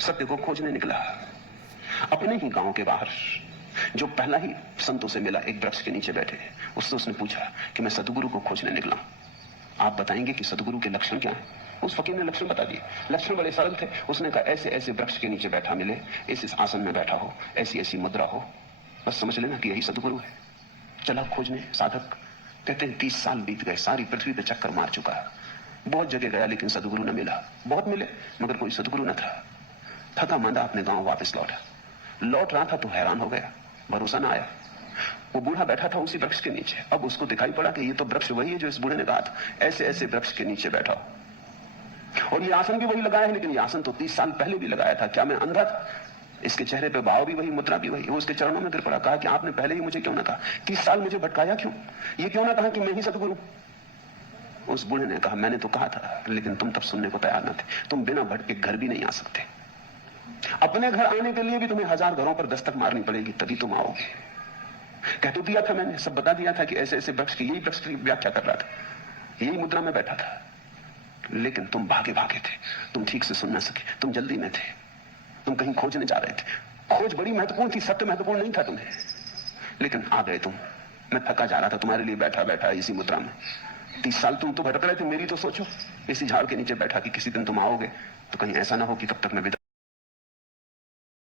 सत्य को खोजने निकला। अपने ही गांव के बाहर जो पहला ही संतों से मिला, एक वृक्ष के नीचे बैठे, उससे उसने पूछा कि मैं सदगुरु को खोजने निकला, आप बताएंगे कि सदगुरु के लक्षण क्या है? उस फकीर ने लक्षण बता दिए। लक्षण बड़े सरल थे। उसने कहा ऐसे ऐसे वृक्ष के नीचे बैठा मिले, इस आसन में बैठा हो, ऐसी ऐसी मुद्रा हो, बस समझ लेना कि यही सदगुरु है। चला खोजने साधक। कहते हैं 30 साल बीत गए, सारी पृथ्वी पे चक्कर मार चुका है, बहुत जगह गया लेकिन सदगुरु न मिला। बहुत मिले मगर कोई सदगुरु न था। थका मांदा अपने गांव वापस लौटा। लौट रहा था तो हैरान हो गया, भरोसा ना आया। वो बूढ़ा बैठा था उसी वृक्ष के नीचे। अब उसको दिखाई पड़ा कि ये तो वृक्ष वही है जो इस बूढ़े ने कहा था, ऐसे ऐसे वृक्ष के नीचे बैठा हो। और ये आसन भी वही लगाया है, लेकिन ये आसन तो 30 साल पहले भी लगाया था। क्या मैं अंधा था? इसके चेहरे पे भाव भी वही, मुद्रा भी वही। वो उसके चरणों में गिर पड़ा, कहा कि आपने पहले ही मुझे क्यों ना कहा? 30 साल मुझे भटकाया क्यों? ये क्यों ना कहा कि मैं ही सदगुरु? उस बूढ़े ने कहा मैंने तो कहा था, लेकिन तुम तब सुनने को तैयार न थे। तुम बिना भटके घर भी नहीं आ सकते। अपने घर आने के लिए भी तुम्हें 1000 घरों पर दस्तक मारनी पड़ेगी, तभी तुम आओगे। कह तो दिया था मैंने, सब बता दिया था कि ऐसे ऐसे वृक्ष की, यही वृक्ष की व्याख्या कर रहा था, यही मुद्रा में बैठा था, लेकिन तुम भागे भागे थे। तुम ठीक से सुन न सके, तुम जल्दी में थे, तुम कहीं खोजने जा रहे थे। खोज बड़ी महत्वपूर्ण थी, सत्य महत्वपूर्ण नहीं था तुम्हें, लेकिन आ गए तुम। मैं थका जा रहा था तुम्हारे लिए बैठा बैठा इसी मुद्रा में। 30 साल तुम तो भटक रहे थे, मेरी तो सोचो। इसी झाड़ के नीचे बैठा कि किसी दिन तुम आओगे तो कहीं ऐसा ना हो कि तब तक मैं